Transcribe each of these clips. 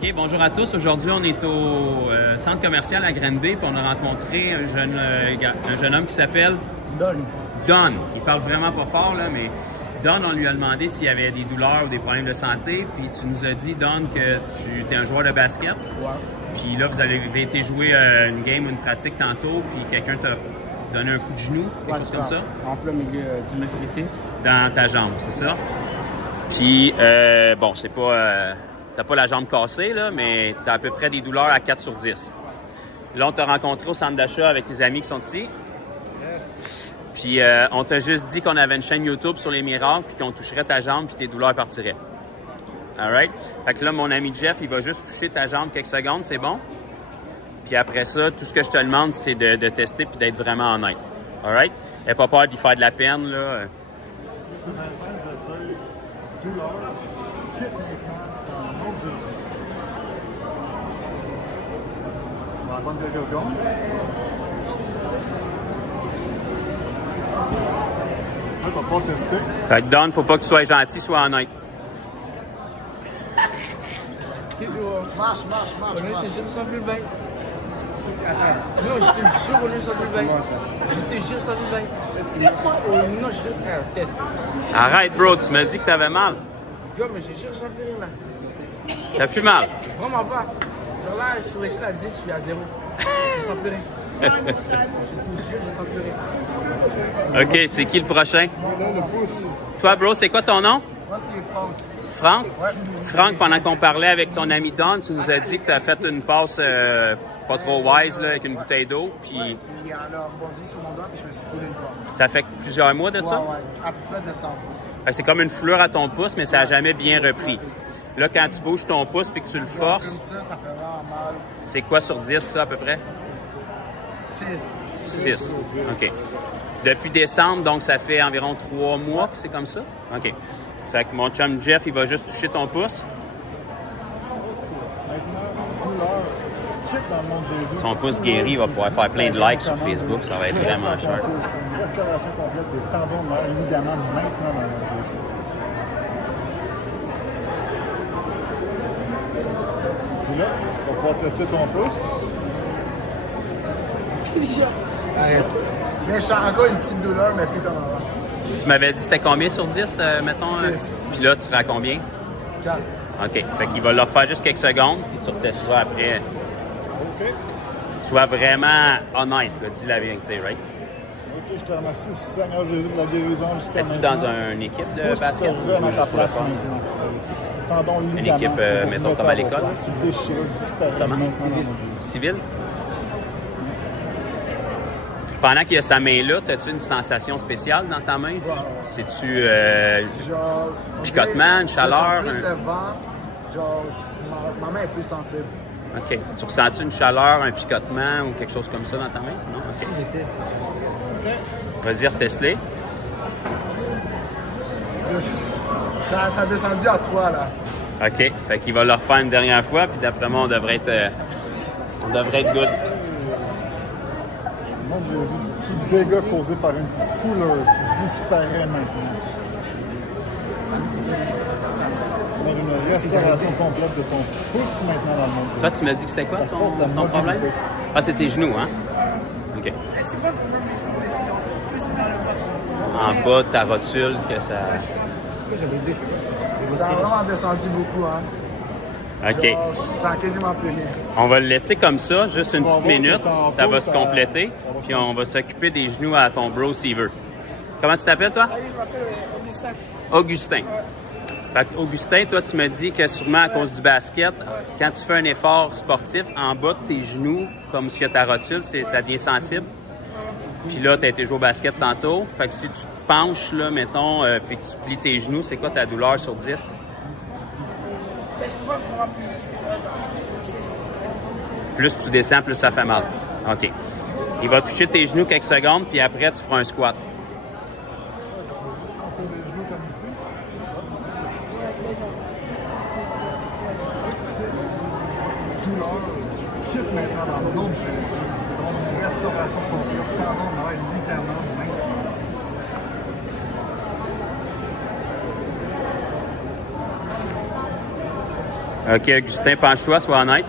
OK, bonjour à tous. Aujourd'hui, on est au centre commercial à Granby, puis on a rencontré un jeune homme qui s'appelle Don. Il parle vraiment pas fort, là, mais Don, on lui a demandé s'il y avait des douleurs ou des problèmes de santé, puis tu nous as dit, Don, que tu es un joueur de basket. Ouais. Puis là, vous avez été jouer une game ou une pratique tantôt, puis quelqu'un t'a donné un coup de genou, quelque chose comme ça? En plein milieu du muscle ici. Dans ta jambe, c'est ça? Puis, bon, c'est pas... t'as pas la jambe cassée, là, mais t'as à peu près des douleurs à 4 sur 10. Là, on t'a rencontré au centre d'achat avec tes amis qui sont ici. Puis, on t'a juste dit qu'on avait une chaîne YouTube sur les miracles, puis qu'on toucherait ta jambe, puis tes douleurs partiraient. All right? Fait que là, mon ami Jeff, il va juste toucher ta jambe quelques secondes, c'est bon? Puis après ça, tout ce que je te demande, c'est de tester puis d'être vraiment honnête. All right? N'aie pas peur d'y faire de la peine, là. On va attendre quelques secondes. Là, tu vas pouvoir tester. Fait que Don, faut pas que tu sois gentil, sois honnête. Marche. Je te sens plus bien. Attends. Non, je te jure, je sens plus bien. Je te jure, ça plus bien. Non, je te frère, test. Arrête, bro, tu m'as dit que t'avais mal. Tu vois, mais je jure, je sens plus rien là. T'as plus mal. Vraiment pas. Genre là, sur l'échelle à 10, je suis à 0. Je sens plus rien. Je te jure, je sens plus rien. OK, c'est qui le prochain? Là, le pouce. Toi, bro, c'est quoi ton nom? Moi, c'est Franck. Franck? Ouais. Franck, pendant qu'on parlait avec ton ami Don, tu nous as dit que tu as fait une passe pas trop wise là, avec une bouteille d'eau. Puis Il en a rebondi sur mon doigt et je me suis foulé le doigt. ça fait plusieurs mois de ça? Ouais, à peu près décembre. Fait que c'est comme une foulure à ton pouce, mais ça n'a jamais bien repris. Là, quand tu bouges ton pouce et que tu le forces, Comme ça fait vraiment mal. c'est quoi sur 10, ça, à peu près? 6. 6. OK. Depuis décembre, donc ça fait environ 3 mois que c'est comme ça? OK. Fait que mon chum Jeff, il va juste toucher ton pouce. Maintenant, douleur. Shit dans le monde des os. Son pouce guéri, il va pouvoir faire plein de likes sur Facebook. Ça va être vraiment cher. Une restauration complète des tendons de nerfs et ligaments maintenant dans le monde des os. Puis là, on va pouvoir tester ton pouce. Mais je sens encore une petite douleur, mais plus comme avant. Tu m'avais dit c'était combien sur 10, mettons? 6. Puis là, tu seras à combien? 4. OK. Fait qu'il va le refaire juste quelques secondes, puis tu retesteras après. OK. Sois vraiment honnête, là, dis la vérité, right? OK, je te remercie, Seigneur Jésus, de la guérison jusqu'à Es-tu maintenant. dans une équipe de Pousse, basket? tu te remets à ta Juste pour le place fun? maintenant. Tendons, Une ligaments, équipe, mettons, comme à l'école? Déchiré, disparu. Comment? Maintenant dans mon Dieu. Civil? Pendant qu'il y a sa main là, as-tu une sensation spéciale dans ta main? C'est-tu Genre, on picotement, dirait- une chaleur, Je sens plus un- le vent. Genre, ma main est plus sensible. OK. Tu ressens-tu une chaleur, un picotement ou quelque chose comme ça dans ta main? Non? OK. Si je teste. Vas-y, reteste-les. Ça a descendu à 3 là. OK. Fait qu'il va le refaire une dernière fois, puis d'après moi, on devrait être good. Mon Dieu, tout dégât causé par une fouleur disparaît maintenant. On a une restauration complète de ton pouce maintenant dans le monde. Toi, tu m'as dit que c'était quoi La force de la ton problème? mobilité. Ah, c'est tes genoux, hein? OK. C'est pas vraiment mes genoux, mais c'est genre plus vers le bas. En bas de ta rotule, que ça... J'avais dit, Ça a vraiment descendu beaucoup, hein. OK. Genre, je sens quasiment plus rien. On va le laisser comme ça, juste une Tu vas petite voir minute. que tantôt, Ça va se ça- compléter. ça va Puis on va s'occuper des genoux à ton bro s'il veut. Comment tu t'appelles, toi? Salut, je m'appelle Augustin. Augustin. Fait que Augustin, toi, tu me dis que sûrement à cause du basket, quand tu fais un effort sportif, en bas de tes genoux, comme ce que ta rotule, ça devient sensible. Puis là, tu as été jouer au basket tantôt. Fait que si tu te penches, là, mettons, puis que tu plies tes genoux, c'est quoi ta douleur sur 10? Mais je peux pas vraiment plus, parce que ça, genre, Plus tu descends, plus ça fait mal. OK. Il va toucher tes genoux quelques secondes, puis après, tu feras un squat. On fait des genoux comme ici. Douleur, quitte maintenant dans le monde. Une restauration complète, tendons, nerfs, ligaments, main. OK, Augustin, penche-toi, sois honnête.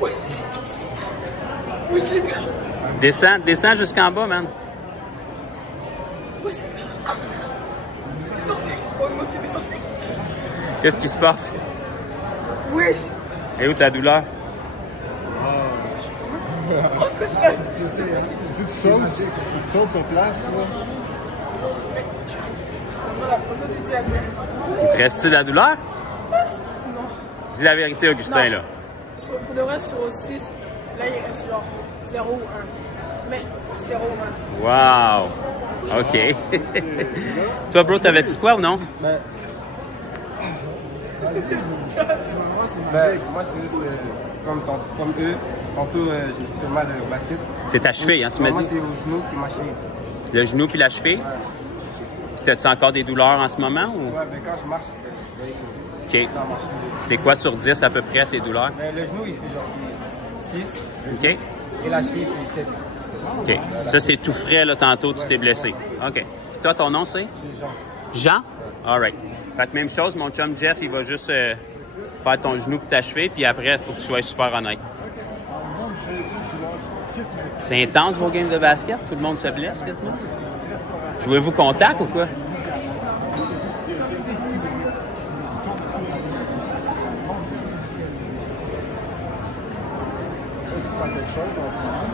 Oui, c'est gars. Descends jusqu'en bas, man. Oui, c'est gars. C'est censé. Oh non, c'est censé. Qu'est-ce qui se passe? Oui. Et où ta douleur? Oh, que ça. Si tu sautes sur place, là. Voilà, on a dit à bien. Il te reste-tu de la douleur? Non. Dis la vérité, Augustin, Non. là. Pour le reste, sur 6, là, il reste genre 0 ou 1. Mais 0 ou 1. Wow! OK. Toi, bro, t'avais-tu quoi ou non? Ben, Tu vas voir, c'est ben, magique. moi, c'est juste comme eux. Tantôt, je me suis fait mal au basket. C'est ta cheville, hein, tu m'as Moi, dit? c'est au genou puis ma cheville. Le genou puis la cheville? Puis t'as-tu encore des douleurs en ce moment? Ou... Ouais, ben quand je marche, je vais OK. dans ma cheville. C'est quoi sur 10 à peu près tes douleurs? Ben, le genou, il fait genre 6. OK. Et la cheville, c'est 7. OK. Ça, c'est tout frais, là, tantôt, tu t'es blessé. OK. Puis toi, ton nom, c'est? C'est genre. Jean? All right. Fait que même chose, mon chum Jeff, il va juste faire ton genou puis ta cheville, puis après, il faut que tu sois super honnête. C'est intense, vos games de basket? Tout le monde se blesse, quasiment? Jouez-vous contact ou quoi? Tu sens quelque chose en ce moment.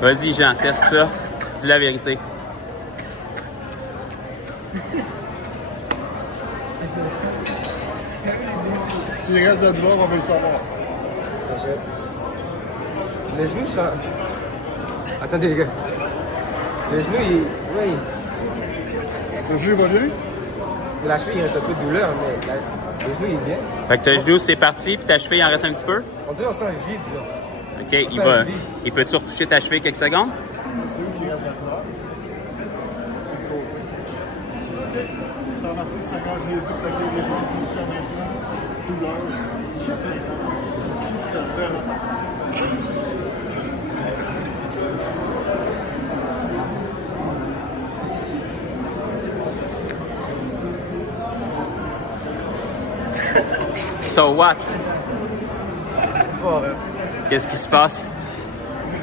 Vas-y, Jean, teste ça. Dis la vérité. S'il reste de l'or, on va le savoir. Le genou, ça. Attendez, les gars. Le genou, il. Ouais, Le genou va bien? la cheville, il reste un peu de douleur, mais le genou, il est bien. Fait que ton genou, c'est parti, puis ta cheville, il en reste un petit peu? On dirait qu'on sent un vide, genre. OK, il peut-tu retoucher ta cheville quelques secondes? C'est où qui reste de l'or? Sur le côté. Je te remercie, Seigneur Jésus, pour ta guérison jusqu'à maintenant. Douleur. Je te prie. So what? Fort, hein. Qu'est-ce qui se passe?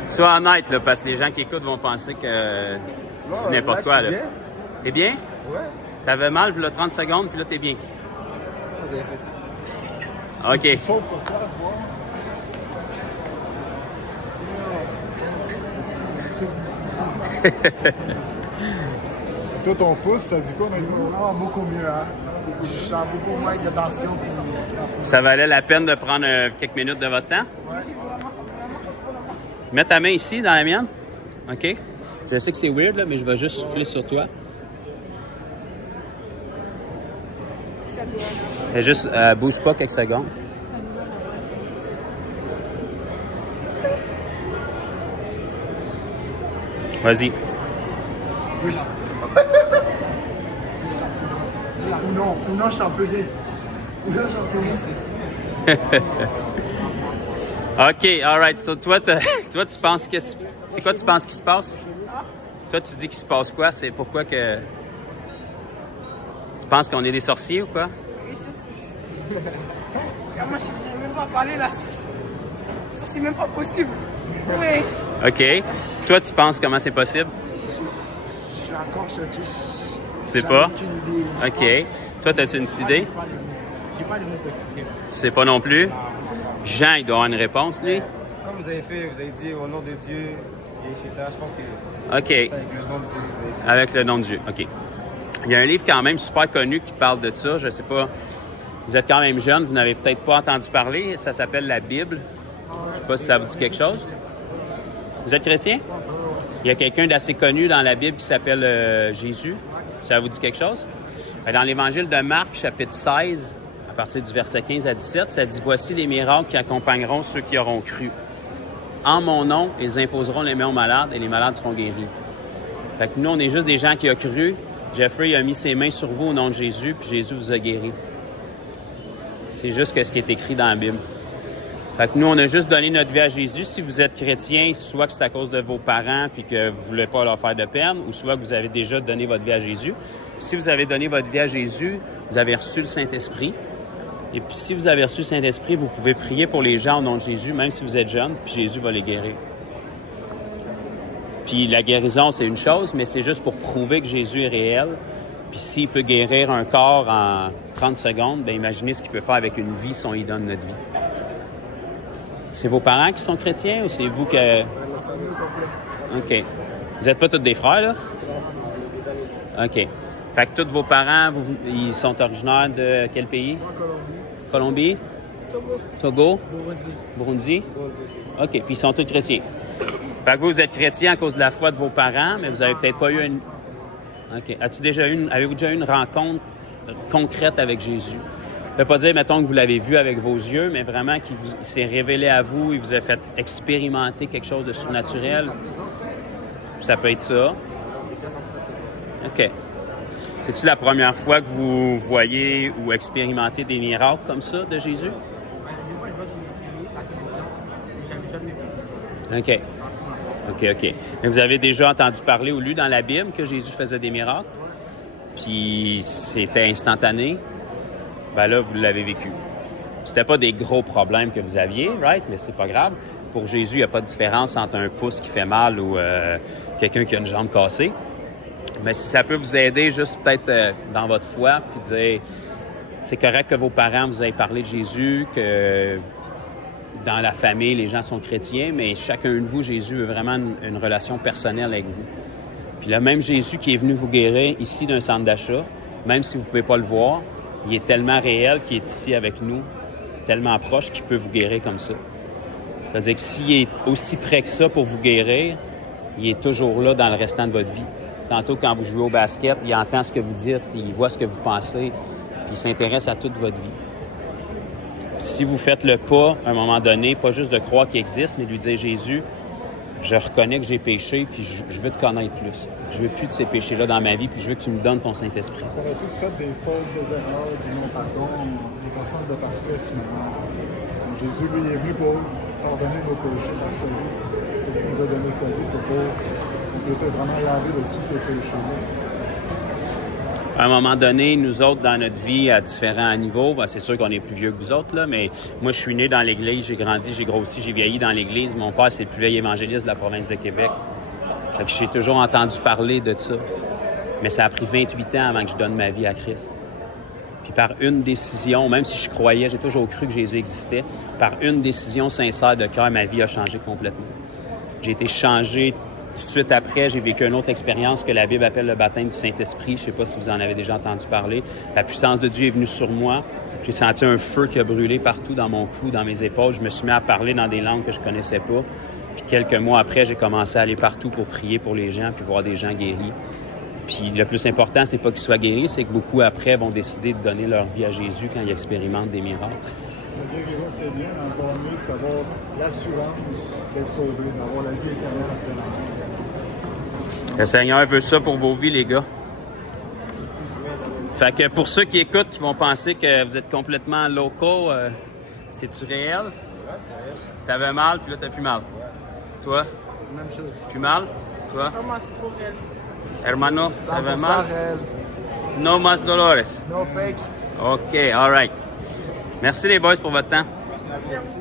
Sois honnête, là, parce que les gens qui écoutent vont penser que tu dis n'importe quoi, là. T'es bien? Ouais. T'avais mal, là, 30 secondes, puis là, t'es bien. Vous avez fait. OK. Saute sur place, voir. Toi, ton pouce, ça dit quoi maintenant? Oh, beaucoup mieux, hein. Je sens beaucoup moins de tension. Ça valait la peine de prendre quelques minutes de votre temps? Mets ta main ici, dans la mienne. OK? Je sais que c'est weird, là, mais je vais juste souffler sur toi. Et juste, bouge pas quelques secondes. Vas-y. Oui. Ou non, je suis un peu gay. Ou non, je suis un peu gay. OK, all right. So, toi, tu penses que... C'est quoi tu penses qui se passe? Toi, tu dis qu'il se passe quoi? C'est pourquoi que... Tu penses qu'on est des sorciers ou quoi? Moi, je n'arrive même pas à parler là. Ça, c'est même pas possible. Oui. OK. Toi, tu penses comment c'est possible? Je suis encore choqué. Tu sais pas? Aucune idée. OK. Toi, as-tu une petite idée? J'ai pas les mots pour expliquer. Tu sais pas non plus? Jean, il doit avoir une réponse, lui. Comme vous avez fait, vous avez dit au nom de Dieu, et etc. Je pense que OK. c'est avec le nom de Dieu, vous avez fait. Avec le nom de Dieu. OK. Il y a un livre quand même super connu qui parle de ça. Je sais pas. Vous êtes quand même jeune, vous n'avez peut-être pas entendu parler. Ça s'appelle la Bible. Je sais pas si ça vous dit quelque chose. Vous êtes chrétien? Il y a quelqu'un d'assez connu dans la Bible qui s'appelle Jésus. Ça vous dit quelque chose? Dans l'Évangile de Marc, chapitre 16, à partir du verset 15 à 17, ça dit « Voici les miracles qui accompagneront ceux qui auront cru. En mon nom, ils imposeront les mains aux malades et les malades seront guéris. » Fait que nous, on est juste des gens qui ont cru. Jeffrey a mis ses mains sur vous au nom de Jésus, puis Jésus vous a guéri. C'est juste ce qui est écrit dans la Bible. Fait que nous, on a juste donné notre vie à Jésus. Si vous êtes chrétien, soit que c'est à cause de vos parents puis que vous ne voulez pas leur faire de peine, ou soit que vous avez déjà donné votre vie à Jésus. Si vous avez donné votre vie à Jésus, vous avez reçu le Saint-Esprit. Et puis, si vous avez reçu le Saint-Esprit, vous pouvez prier pour les gens au nom de Jésus, même si vous êtes jeune, puis Jésus va les guérir. Puis la guérison, c'est une chose, mais c'est juste pour prouver que Jésus est réel. Puis s'il peut guérir un corps en 30 secondes, bien imaginez ce qu'il peut faire avec une vie si on lui donne notre vie. C'est vos parents qui sont chrétiens ou c'est vous que... La famille complète. OK. Vous n'êtes pas tous des frères, là? OK. Fait que tous vos parents, ils sont originaires de quel pays? Colombie. Colombie? Togo. Togo? Burundi. Burundi? OK. Puis ils sont tous chrétiens. Fait que vous êtes chrétien à cause de la foi de vos parents, mais vous n'avez peut-être pas eu une... OK. Avez-vous déjà eu une rencontre concrète avec Jésus? Ça ne veut pas dire, mettons, que vous l'avez vu avec vos yeux, mais vraiment qu'il s'est révélé à vous, il vous a fait expérimenter quelque chose de surnaturel. Ça peut être ça. OK. C'est-tu la première fois que vous voyez ou expérimentez des miracles comme ça de Jésus? Des fois, je vais sur les télé, à la télévision, mais j'avais jamais fait ça. OK. OK. Mais vous avez déjà entendu parler ou lu dans la Bible que Jésus faisait des miracles? Puis c'était instantané? Ben là, vous l'avez vécu. C'était pas des gros problèmes que vous aviez, right? Mais c'est pas grave. Pour Jésus, il n'y a pas de différence entre un pouce qui fait mal ou quelqu'un qui a une jambe cassée. Mais si ça peut vous aider juste peut-être dans votre foi, puis dire, c'est correct que vos parents vous aient parlé de Jésus, que dans la famille, les gens sont chrétiens, mais chacun de vous, Jésus veut vraiment une relation personnelle avec vous. Puis le même Jésus qui est venu vous guérir ici d'un centre d'achat, même si vous ne pouvez pas le voir, il est tellement réel qu'il est ici avec nous, tellement proche qu'il peut vous guérir comme ça. C'est-à-dire que s'il est aussi près que ça pour vous guérir, il est toujours là dans le restant de votre vie. Tantôt, quand vous jouez au basket, il entend ce que vous dites, il voit ce que vous pensez, il s'intéresse à toute votre vie. Puis si vous faites le pas, à un moment donné, pas juste de croire qu'il existe, mais de lui dire « Jésus, je reconnais que j'ai péché, puis je veux te connaître plus. Je veux plus de ces péchés-là dans ma vie, puis je veux que tu me donnes ton Saint-Esprit. » Parce qu'on a tous fait des fautes, des erreurs, du non-pardon, des personnes de parfait, finalement. Jésus, lui, est venu pour pardonner nos péchés, sa vie. Parce qu'il nous a donné sa vie, c'était pour qu'on puisse être vraiment lavé de tous ces péchés-là. À un moment donné, nous autres, dans notre vie, à différents niveaux, ben, c'est sûr qu'on est plus vieux que vous autres, là, mais moi, je suis né dans l'Église, j'ai grandi, j'ai grossi, j'ai vieilli dans l'Église. Mon père, c'est le plus vieil évangéliste de la province de Québec. Fait que j'ai toujours entendu parler de ça. Mais ça a pris 28 ans avant que je donne ma vie à Christ. Puis par une décision, même si je croyais, j'ai toujours cru que Jésus existait, par une décision sincère de cœur, ma vie a changé complètement. J'ai été changé. Tout de suite après, j'ai vécu une autre expérience que la Bible appelle le baptême du Saint-Esprit. Je ne sais pas si vous en avez déjà entendu parler. La puissance de Dieu est venue sur moi. J'ai senti un feu qui a brûlé partout dans mon cou, dans mes épaules. Je me suis mis à parler dans des langues que je ne connaissais pas. Puis quelques mois après, j'ai commencé à aller partout pour prier pour les gens puis voir des gens guéris. Puis le plus important, c'est pas qu'ils soient guéris, c'est que beaucoup après vont décider de donner leur vie à Jésus quand ils expérimentent des miracles. La guérison, c'est bien, mais encore mieux, c'est d'avoir l'assurance d'être sauvé, d'avoir la vie éternelle après la mort. Le Seigneur veut ça pour vos vies, les gars. Fait que pour ceux qui écoutent, qui vont penser que vous êtes complètement locaux, c'est-tu réel? Ouais, c'est réel. T'avais mal, puis là, t'as plus mal. Toi? Même chose. Plus mal? Toi? Vraiment, c'est trop réel. Hermano, t'avais 100% mal? réel. No más dolores. No fake. OK, all right. Merci les boys pour votre temps. Merci.